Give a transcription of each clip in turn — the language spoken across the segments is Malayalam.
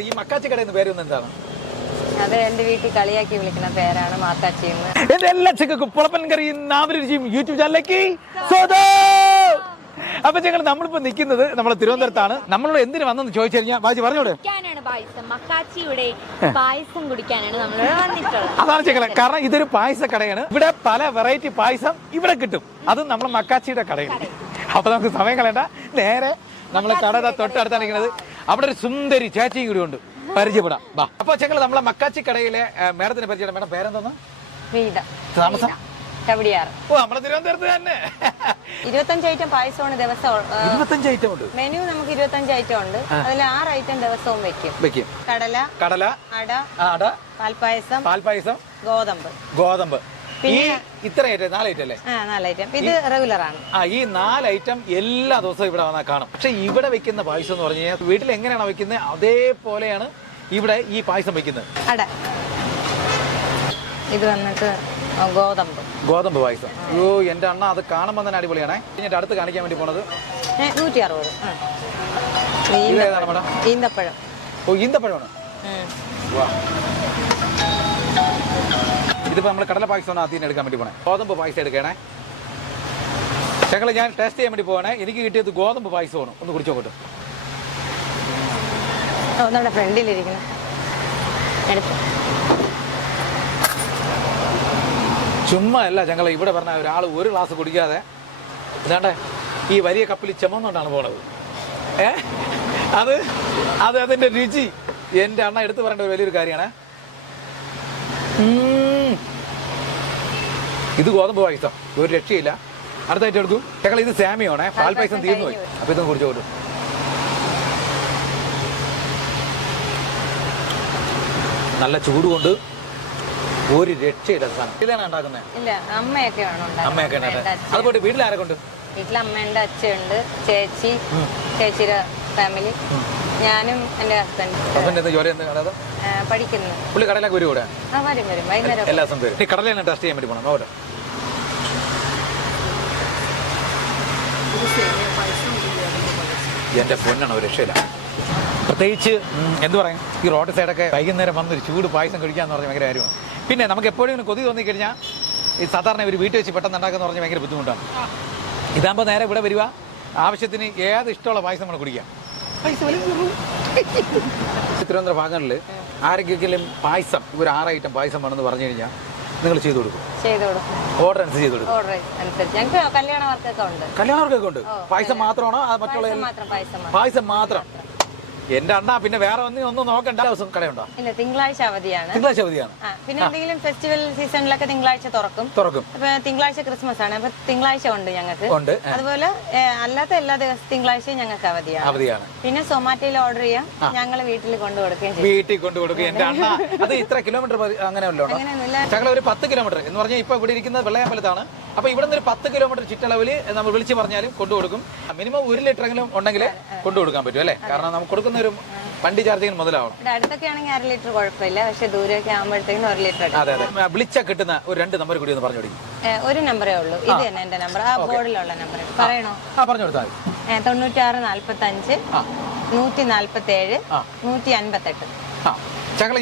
ഈ മക്കാച്ചി കടയെന്ന് പേരൊന്നും എന്താണ് അത് എന്റെ വീട്ടിൽ കളിയാക്കി വിളിക്കുന്ന പേരാണ് മാത്താച്ചി എന്ന്. എന്റെ എല്ലാ ചെക്കും പുളപ്പൻ കറി നാമരുചിയും യൂട്യൂബ് ചാനലിലേക്ക് സ്വതോ അപ്പൊ ഞങ്ങൾ നമ്മളിപ്പോ നിൽക്കുന്നത് നമ്മളെ തിരുവനന്തപുരത്താണ്. നമ്മളോട് എന്തിനു വന്നെന്ന് ചോദിച്ചു കഴിഞ്ഞാൽ ബാജി പറഞ്ഞോടെ. കുടിക്കാനാണ് പായസം. മക്കാച്ചിയുടെ പായസം കുടിക്കാനാണ് നമ്മൾ വന്നിട്ടുള്ളത്. അതാണ് ചെക്കല കാരണം ഇതൊരു പായസ കടയാണ്. ഇവിടെ പല വെറൈറ്റി പായസം ഇവിടെ കിട്ടും. അതും നമ്മളെ മക്കാച്ചിയുടെ കടയാണ് അപ്പൊ നമുക്ക് സമയം കളയണ്ട. നേരെ നമ്മളെ കടയുടെ തൊട്ടടുത്താണ് ഇരിക്കുന്നത് അവിടെ ഒരു സുന്ദരി ചേച്ചിയും കൂടി ഉണ്ട്. പരിചയപ്പെടാം. വാ. അപ്പൊ ചെങ്ങൾ നമ്മളെ മക്കാച്ചി കടയിലെ മേഡത്തിന് പരിചയം മേഡം പേരെന്തോന്ന്? താമസം? ഓ നമ്മളെ തിരുവനന്തപുരത്ത് തന്നെ. ഇരുപത്തഞ്ച് ഐറ്റം പായസമാണ് ദിവസം ഇരുപത്തഞ്ച് ഐറ്റം ഉണ്ട്. മെനു നമുക്ക് ഇരുപത്തഞ്ച് ഐറ്റം ഉണ്ട്. അതിൽ ആറ് ഐറ്റം ദിവസവും വെക്കും. വെക്കും. കടല കടല അട പാൽപ്പായസം ഗോതമ്പ്. ഗോതമ്പ്. ഈ ഇത്ര ഐറ്റം നാല് ഐറ്റം അല്ലേ? നാല് ഐറ്റം ഇത് റെഗുലർ ആണ്. ആ ഈ നാല് ഐറ്റം എല്ലാ ദിവസവും ഇവിടെ വന്നാൽ കാണും. പക്ഷെ ഇവിടെ വെക്കുന്ന പായസം എന്ന് പറഞ്ഞു കഴിഞ്ഞാൽ വീട്ടിൽ എങ്ങനെയാണോ വെക്കുന്നത് അതേപോലെയാണ് ഇവിടെ ഈ പായസം വെക്കുന്നത്. അട. ഇത് വന്നിട്ട് ഗോതമ്പ്. ഗോതമ്പ് പായസം. അയ്യോ എന്റെ അണ്ണ അത് കാണുമ്പോൾ തന്നെ അടിപൊളിയാണേ. എന്നിട്ട് അടുത്ത് കാണിക്കാൻ വേണ്ടി പോണത്. നൂറ്റി അറുപത് ആ. ഇത് ഈന്ത- ഏതാണ് മേഡം? ഈന്തപ്പഴം. ഓ ഈന്തപ്പഴമാണ്. വാ. ഇതിപ്പോ നമ്മൾ കടല പായസമാണ് ആദ്യം എടുക്കാൻ വേണ്ടി പോകണേ ഗോതമ്പ് പായസം എടുക്കണേ. ഞങ്ങൾ ഞാൻ ടേസ്റ്റ് ചെയ്യാൻ വേണ്ടി പോകണേ എനിക്ക് കിട്ടിയത് ഗോതമ്പ് പായസമാണ്. ഒന്ന് കുടിച്ചു നോക്കട്ടെ. നമ്മുടെ ചുമ്മാ അല്ല ഞങ്ങൾ ഇവിടെ പറഞ്ഞ ഒരാൾ ഒരു ഗ്ലാസ് കുടിക്കാതെ ഇതാണ്ടേ ഈ വലിയ കപ്പിൽ ചുമന്നുകൊണ്ടാണ് പോണത്. ഏ? അത് അത് അതിന്റെ രുചി. എന്റെ അണ്ണ എടുത്തു പറയേണ്ട ഒരു വലിയൊരു കാര്യമാണ്. ഇത് ഗോതമ്പ് പായസം. ഒരു രക്ഷയില്ല. അടുത്തായിട്ട് എടുക്കും. ഞങ്ങൾ ഇത് സാമിയാണേ. പാൽ പായസം തീർന്നു പോയി. അപ്പൊ ഇതൊന്ന് കുടിച്ചു കൊടുക്കും നല്ല ചൂടുകൊണ്ട് ഒരു രക്ഷയില്ല സാധനം ഇതാണ് ഉണ്ടാക്കുന്നത് ഇല്ല അമ്മയൊക്കെ. അതുപോലെ വീട്ടിൽ ആരെ കൊണ്ട് വീട്ടിൽ അമ്മയുണ്ട് അച്ഛയുണ്ട് ചേച്ചി ചേച്ചിയുടെ ഫാമിലി ഞാനും എന്റെ ഹസ്ബൻഡ് പഠിക്കുന്നു. പുള്ളി കടയിലേക്ക് വരും കൂടെ വരും വരും. വൈകുന്നേരം എല്ലാ ദിവസം വരും. കടലാണ് ടെസ്റ്റ് ചെയ്യാൻ വേണ്ടി പോകണം നോട്ടെ എന്റെ പൊന്നാണ് ഒരു രക്ഷയില്ല. പ്രത്യേകിച്ച് എന്ത് പറയും? ഈ റോഡ് സൈഡൊക്കെ വൈകുന്നേരം വന്നൊരു ചൂട് പായസം കഴിക്കാന്ന് പറഞ്ഞാൽ ഭയങ്കര കാര്യമാണ്. പിന്നെ നമുക്ക് എപ്പോഴും ഇങ്ങനെ കൊതി തോന്നി കഴിഞ്ഞാൽ ഈ സാധാരണ ഒരു വീട്ടിൽ വെച്ച് പെട്ടെന്ന് ഉണ്ടാക്കുന്ന പറഞ്ഞാൽ ഭയങ്കര ബുദ്ധിമുട്ടാണ്. ഇതാകുമ്പോൾ നേരെ ഇവിടെ വരിക. ആവശ്യത്തിന് ഏത് ഇഷ്ടമുള്ള പായസം നമ്മൾ കുടിക്കാം. തിരുവനന്തപുരം ഭാഗങ്ങളിൽ ആരെങ്കിലും പായസം ഒരു ആറ് ഐറ്റം പായസം വേണമെന്ന് പറഞ്ഞു കഴിഞ്ഞാൽ നിങ്ങൾ ചെയ്തു കൊടുക്കും. ചെയ്ത് കൊടുക്കും. ഓർഡർ അനുസരിച്ച് ചെയ്തു കൊടുക്കും. കല്യാണ വർക്കൊക്കെ ഉണ്ട്. കല്യാണവർക്കൊക്കെ ഉണ്ട്. പായസം മാത്രമാണോ? അത് മറ്റുള്ള പായസം മാത്രം പായസം മാത്രം എന്റെ അണ്ണാ പിന്നെ വേറെ ഒന്നും ഒന്നും നോക്കണ്ട. ദിവസം കടയുണ്ടോ? ഇല്ല തിങ്കളാഴ്ച അവധിയാണ്. തിങ്കളാഴ്ച അവധിയാണ്. ആ പിന്നെ എന്തെങ്കിലും ഫെസ്റ്റിവൽ സീസണിലൊക്കെ തിങ്കളാഴ്ച തുറക്കും. തുറക്കും. അപ്പൊ തിങ്കളാഴ്ച ക്രിസ്മസ് ആണ്. അപ്പൊ തിങ്കളാഴ്ച ഉണ്ട് ഞങ്ങൾക്ക്. ഉണ്ട് അതുപോലെ ഏ, അല്ലാത്ത എല്ലാ ദിവസവും തിങ്കളാഴ്ചയും ഞങ്ങൾക്ക് അവധിയാണ്. അവധിയാണ്. പിന്നെ സൊമാറ്റോയിൽ ഓർഡർ ചെയ്യാം. ഞങ്ങൾ വീട്ടിൽ കൊണ്ടു കൊടുക്കുകയും ചെയ്യും. വീട്ടിൽ കൊണ്ടു കൊടുക്കും എന്റെ അണ്ണ അത് ഇത്ര കിലോമീറ്റർ അങ്ങനെ ഉണ്ടോ അങ്ങനെയൊന്നുമില്ല. ഞങ്ങൾ ഒരു പത്ത് കിലോമീറ്റർ എന്ന് പറഞ്ഞാൽ ഇപ്പൊ ഇവിടെ ഇരിക്കുന്നത് വെള്ളയമ്പലത്താണ്. അപ്പൊ ഇവിടെ നിന്ന് ഒരു പത്ത് കിലോമീറ്റർ ചുറ്റളവിൽ നമ്മൾ വിളിച്ചു പറഞ്ഞാലും കൊണ്ടുകൊടുക്കും. മിനിമം ഒരു ലിറ്റർ എങ്കിലും ഉണ്ടെങ്കിൽ കൊണ്ടുകൊടുക്കാൻ പറ്റും അല്ലേ? കാരണം നമുക്ക് കൊടുക്കുന്ന ഒരു വണ്ടി ചാർജിങ്ങിന് മുതലാവണം. അടുത്തൊക്കെ ആണെങ്കിൽ അര ലിറ്റർ കുഴപ്പമില്ല. പക്ഷെ ദൂരെയൊക്കെ ആകുമ്പോഴത്തേക്കും ഒരു ലിറ്റർ അതെ അതെ. വിളിച്ചാൽ കിട്ടുന്ന ഒരു രണ്ട് നമ്പർ കൂടി ഒന്ന് പറഞ്ഞു കൊടുക്കും ഒരു നമ്പറേ ഉള്ളൂ. ഇത് തന്നെ എന്റെ നമ്പർ. ആ ബോർഡിലുള്ള നമ്പർ. പറയണോ? ആ പറഞ്ഞു കൊടുത്താൽ തൊണ്ണൂറ്റാറ് നാല്പത്തി അഞ്ച് നൂറ്റി നാല്പത്തി ഏഴ് നൂറ്റി അൻപത്തെട്ട് ആ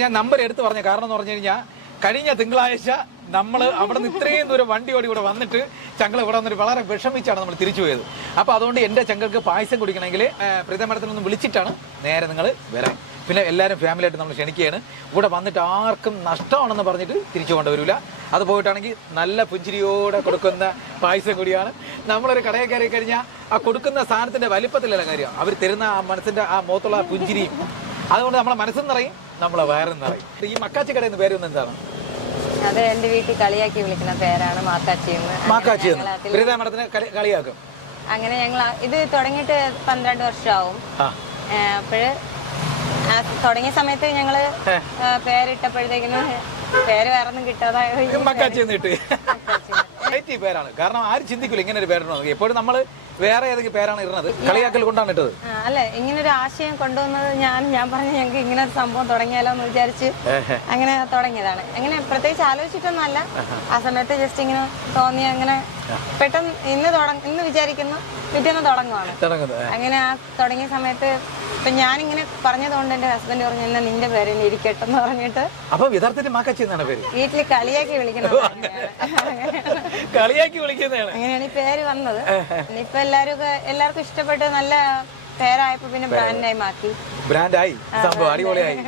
ഞാൻ നമ്പർ എടുത്ത് പറഞ്ഞ കാരണം എന്ന് പറഞ്ഞു കഴിഞ്ഞാൽ കഴിഞ്ഞ തിങ്കളാഴ്ച നമ്മൾ അവിടെ നിന്ന് ഇത്രയും ദൂരം വണ്ടി ഓടി ഇവിടെ വന്നിട്ട് ചങ്ങൾ ഇവിടെ വന്നിട്ട് വളരെ വിഷമിച്ചാണ് നമ്മൾ തിരിച്ചു പോയത്. അപ്പോൾ അതുകൊണ്ട് എന്റെ ചങ്ങൾക്ക് പായസം കുടിക്കണമെങ്കിൽ പ്രീതമരത്തിനൊന്ന് നിന്ന് വിളിച്ചിട്ടാണ് നേരെ നിങ്ങൾ വരാൻ. പിന്നെ എല്ലാവരും ഫാമിലി ആയിട്ട് നമ്മൾ ക്ഷണിക്കുകയാണ്. ഇവിടെ വന്നിട്ട് ആർക്കും നഷ്ടമാണെന്ന് പറഞ്ഞിട്ട് തിരിച്ചു കൊണ്ടുവരില്ല അത് പോയിട്ടാണെങ്കിൽ നല്ല പുഞ്ചിരിയോടെ കൊടുക്കുന്ന പായസം കൂടിയാണ്. നമ്മളൊരു കടയിൽ കയറി കഴിഞ്ഞാൽ ആ കൊടുക്കുന്ന സാധനത്തിന്റെ വലിപ്പത്തിലല്ല കാര്യം അവർ തരുന്ന ആ മനസ്സിന്റെ ആ മുഖത്തുള്ള പുഞ്ചിരിയും. അതുകൊണ്ട് നമ്മളെ മനസ്സിൽ നിറയും നമ്മളെ വയറിൽ നിറയും ഈ മക്കാച്ചി കടയിൽ നിന്ന് പേരൊന്നും എന്താണ്? അത് എന്റെ വീട്ടിൽ കളിയാക്കി വിളിക്കുന്ന പേരാണ് മാക്കാച്ചി എന്ന്. അങ്ങനെ മാക്കാച്ചി ഞങ്ങൾ പ്രീത മേഡത്തിന് കളിയാക്കും. അങ്ങനെ ഞങ്ങൾ ഇത് തുടങ്ങിയിട്ട് പന്ത്രണ്ട് വർഷമാവും. അപ്പോഴ് തുടങ്ങിയ സമയത്ത് ഞങ്ങൾ പേരിട്ടപ്പോഴത്തേക്കിനും പേര് വേറെ ഒന്നും കിട്ടാതായ മക്കാച്ചി. വെറൈറ്റി പേരാണ്. കാരണം ആരും ചിന്തിക്കില്ല ഇങ്ങനെ ഒരു പേരിടണോ എപ്പോഴും നമ്മൾ വേറെ ഏതെങ്കിലും പേരാണ് ഇടുന്നത്? കളിയാക്കൽ കൊണ്ടാണ് ഇട്ടത്. അല്ലെ ഇങ്ങനെ ഒരു ആശയം കൊണ്ടുവന്നത് ഞാൻ ഞാൻ പറഞ്ഞു ഞങ്ങൾക്ക് ഇങ്ങനെ ഒരു സംഭവം തുടങ്ങിയാലോ എന്ന് വിചാരിച്ച് അങ്ങനെ തുടങ്ങിയതാണ്. അങ്ങനെ പ്രത്യേകിച്ച് ആലോചിച്ചിട്ടൊന്നും അല്ല ആ സമയത്ത് ജസ്റ്റ് ഇങ്ങനെ തോന്നി അങ്ങനെ പെട്ടെന്ന് ഇന്ന് തുടങ്ങ ഇന്ന് വിചാരിക്കുന്നു പിറ്റേന്ന് തുടങ്ങുവാണ്. അങ്ങനെ ആ തുടങ്ങിയ സമയത്ത് ഇപ്പൊ ഞാനിങ്ങനെ പറഞ്ഞതുകൊണ്ട് എന്റെ ഹസ്ബൻഡ് പറഞ്ഞു എന്നാ നിന്റെ പേരിൽ ഇരിക്കട്ടെ എന്ന് പറഞ്ഞിട്ട്. അപ്പൊ യഥാർത്ഥത്തിൽ മാക്കച്ചി എന്നാണ് പേര്? വീട്ടിൽ കളിയാക്കി വിളിക്കണം കളിയാക്കി വിളിക്കുന്നതാണ്. അങ്ങനെയാണ് ഈ പേര് വന്നത്. ഇപ്പൊ എല്ലാരും എല്ലാവർക്കും ഇഷ്ടപ്പെട്ട് നല്ല പേരായപ്പോ പിന്നെ ബ്രാൻഡായി മാറ്റി. ബ്രാൻഡായി. സംഭവം അടിപൊളിയായി.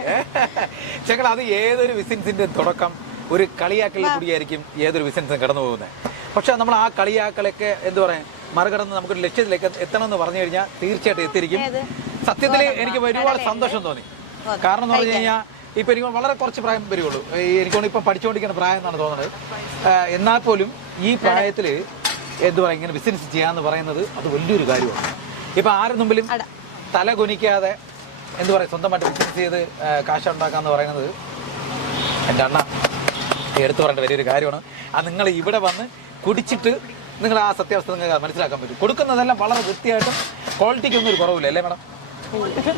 ഞങ്ങൾ അത് ഏതൊരു ബിസിനസിന്റെ തുടക്കം ഒരു കളിയാക്കലിൽ കൂടിയായിരിക്കും ഏതൊരു ബിസിനസ്സും കടന്നു പോകുന്നത് പക്ഷെ നമ്മൾ ആ കളിയാക്കളൊക്കെ എന്ത് പറയാം മറികടന്ന് നമുക്കൊരു ലക്ഷ്യത്തിലേക്ക് എത്തണം എന്ന് പറഞ്ഞു കഴിഞ്ഞാൽ തീർച്ചയായിട്ടും എത്തിയിരിക്കും. സത്യത്തിൽ എനിക്ക് ഒരുപാട് സന്തോഷം തോന്നി. കാരണം എന്ന് പറഞ്ഞു കഴിഞ്ഞാൽ ഇപ്പൊ എനിക്ക് വളരെ കുറച്ച് പ്രായം വരുള്ളൂ എനിക്കോണ്ട് എനിക്കൊന്ന് ഇപ്പൊ പഠിച്ചുകൊണ്ടിരിക്കുന്ന പ്രായം എന്നാണ് തോന്നുന്നത്. എന്നാൽ പോലും ഈ പ്രായത്തിൽ എന്ത് പറയുക ഇങ്ങനെ ബിസിനസ് ചെയ്യാന്ന് പറയുന്നത് അത് വലിയൊരു കാര്യമാണ്. ഇപ്പൊ ആരും മുമ്പിലും തല കുനിക്കാതെ എന്ത് പറയുക സ്വന്തമായിട്ട് ബിസിനസ് ചെയ്ത് കാശ് ഉണ്ടാക്കാന്ന് പറയുന്നത് എന്റെ അണ്ണ. എടുത്തു പറയേണ്ട വലിയൊരു കാര്യമാണ്. അത് നിങ്ങൾ ഇവിടെ വന്ന് കുടിച്ചിട്ട് നിങ്ങൾ ആ സത്യാവസ്ഥ നിങ്ങൾക്ക് മനസ്സിലാക്കാൻ പറ്റും. കൊടുക്കുന്നതെല്ലാം വളരെ വൃത്തിയായിട്ടും ക്വാളിറ്റിക്കൊന്നും ഒരു കുറവില്ല അല്ലേ മേഡം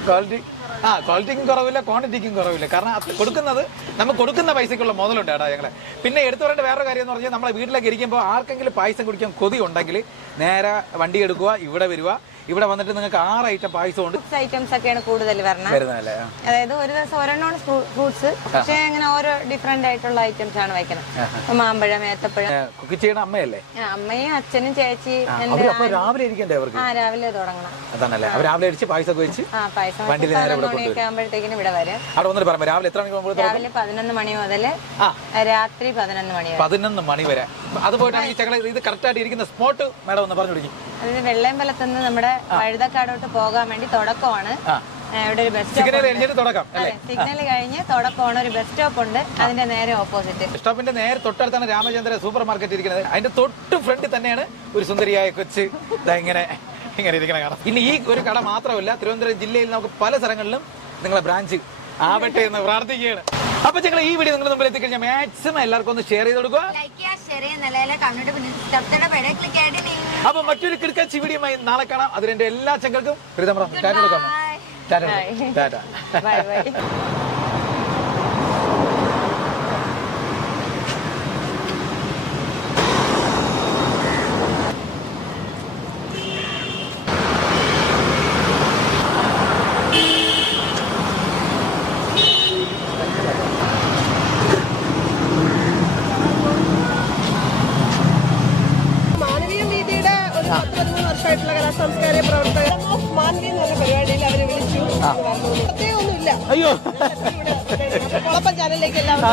ക്വാളിറ്റി ആ ക്വാളിറ്റിക്കും കുറവില്ല ക്വാണ്ടിറ്റിക്കും കുറവില്ല. കാരണം അത് കൊടുക്കുന്നത് നമ്മൾ കൊടുക്കുന്ന പൈസയ്ക്കുള്ള മുതലുണ്ട് ഏട്ടാ ഞങ്ങളെ. പിന്നെ എടുത്തു പറയേണ്ട വേറെ കാര്യം എന്ന് പറഞ്ഞാൽ നമ്മളെ വീട്ടിലേക്ക് ഇരിക്കുമ്പോൾ ആർക്കെങ്കിലും പായസം കുടിക്കാൻ കൊതി ഉണ്ടെങ്കിൽ നേരെ വണ്ടി എടുക്കുക ഇവിടെ വരിക. ഇവിടെ വന്നിട്ട് നിങ്ങൾക്ക് ആറ് ഐറ്റം പായസം ഉണ്ട്. ഫ്രൂട്ട്സ് ഐറ്റംസ് ഒക്കെയാണ് കൂടുതൽ വരുന്നതല്ലേ? ആ. അതായത് ഒരു ദിവസം ഒരെണ്ണമാണ് ഫ്രൂട്ട്സ് പക്ഷേ അങ്ങനെ ഓരോ ഡിഫറെന്റ് ആയിട്ടുള്ള ഐറ്റംസ് ആണ് വയ്ക്കുന്നത്. ഇപ്പൊ മാമ്പഴം ഏത്തപ്പഴം. ഏ, കുക്ക് ചെയ്യണ അമ്മയല്ലേ? ആ, അമ്മയും അച്ഛനും ചേച്ചി എന്റെ രാവിലെ ഇരിക്കണ്ടേ അവർക്ക്? ആ രാവിലെ തുടങ്ങണം. അതാണല്ലേ. അവർ രാവിലെ അടിച്ച് പായസം വെച്ച് ആ പായസം വണ്ടിയിൽ നേരെ ഇവിടെ മണിയൊക്കെ ആകുമ്പോഴത്തേക്കിനും ഇവിടെ വരും. അവിടെ വന്നിട്ട് പറയാം രാവിലെ എത്ര മണിക്ക് മുമ്പ് രാവിലെ പതിനൊന്ന് മണി മുതൽ ആ. രാത്രി പതിനൊന്ന് മണി വരെ. പതിനൊന്ന് മണി വരെ. അത് പോയിട്ടാണ് ഈ ചക്കള ഇത് കറക്റ്റ് ആയിട്ട് ഇരിക്കുന്ന സ്പോട്ട് മാഡം ഒന്ന് പറഞ്ഞു കൊടുക്കും. വെള്ളയമ്പലത്തുനിന്ന് നമ്മുടെ വഴുതക്കാടോട്ട് പോകാൻ വേണ്ടി തുടക്കമാണ്. ഇവിടെ ഒരു ബസ് സിഗ്നൽ കഴിഞ്ഞ് തുടക്കമാണ് ഒരു ബസ് സ്റ്റോപ്പ് ഉണ്ട്. അതിന്റെ നേരെ ഓപ്പോസിറ്റ് സ്റ്റോപ്പിന്റെ നേരെ തൊട്ടടുത്താണ് രാമചന്ദ്ര സൂപ്പർ മാർക്കറ്റ് ഇരിക്കുന്നത്. അതിന്റെ തൊട്ട് ഫ്രണ്ടിൽ തന്നെയാണ് ഒരു സുന്ദരിയായ കൊച്ച്. ഇങ്ങനെ ഇങ്ങനെ ഇരിക്കണ കാണാം ഇനി ഈ ഒരു കട മാത്രമല്ല തിരുവനന്തപുരം ജില്ലയിൽ നമുക്ക് പല സ്ഥലങ്ങളിലും നിങ്ങളെ ബ്രാഞ്ച് ആവട്ടെ എന്ന് പ്രാർത്ഥിക്കുകയാണ്. അപ്പൊ ഞങ്ങൾ ഈ വീഡിയോ നിങ്ങൾ മുമ്പിൽ എത്തിക്കഴിഞ്ഞാൽ മാക്സിമം എല്ലാവർക്കും ഒന്ന് ഷെയർ ചെയ്ത് കൊടുക്കുക. അപ്പൊ മറ്റൊരു ക്രിക്കറ്റ് വീഡിയോമായി നാളെ കാണാം. അതിന്റെ എല്ലാ ചങ്ങൾക്കും ഹൃദയം ടാറ്റ കൊടുക്കാം. ടാറ്റ ടാറ്റ സാംസ്കാരിക പ്രവർത്തകർ. ഓഫ് എന്ന് പറഞ്ഞ പരിപാടിയിൽ അവരെ വിളിച്ചു. പ്രത്യേകമൊന്നുമില്ല. അയ്യോ. ചാനലിലേക്ക് എല്ലാവരും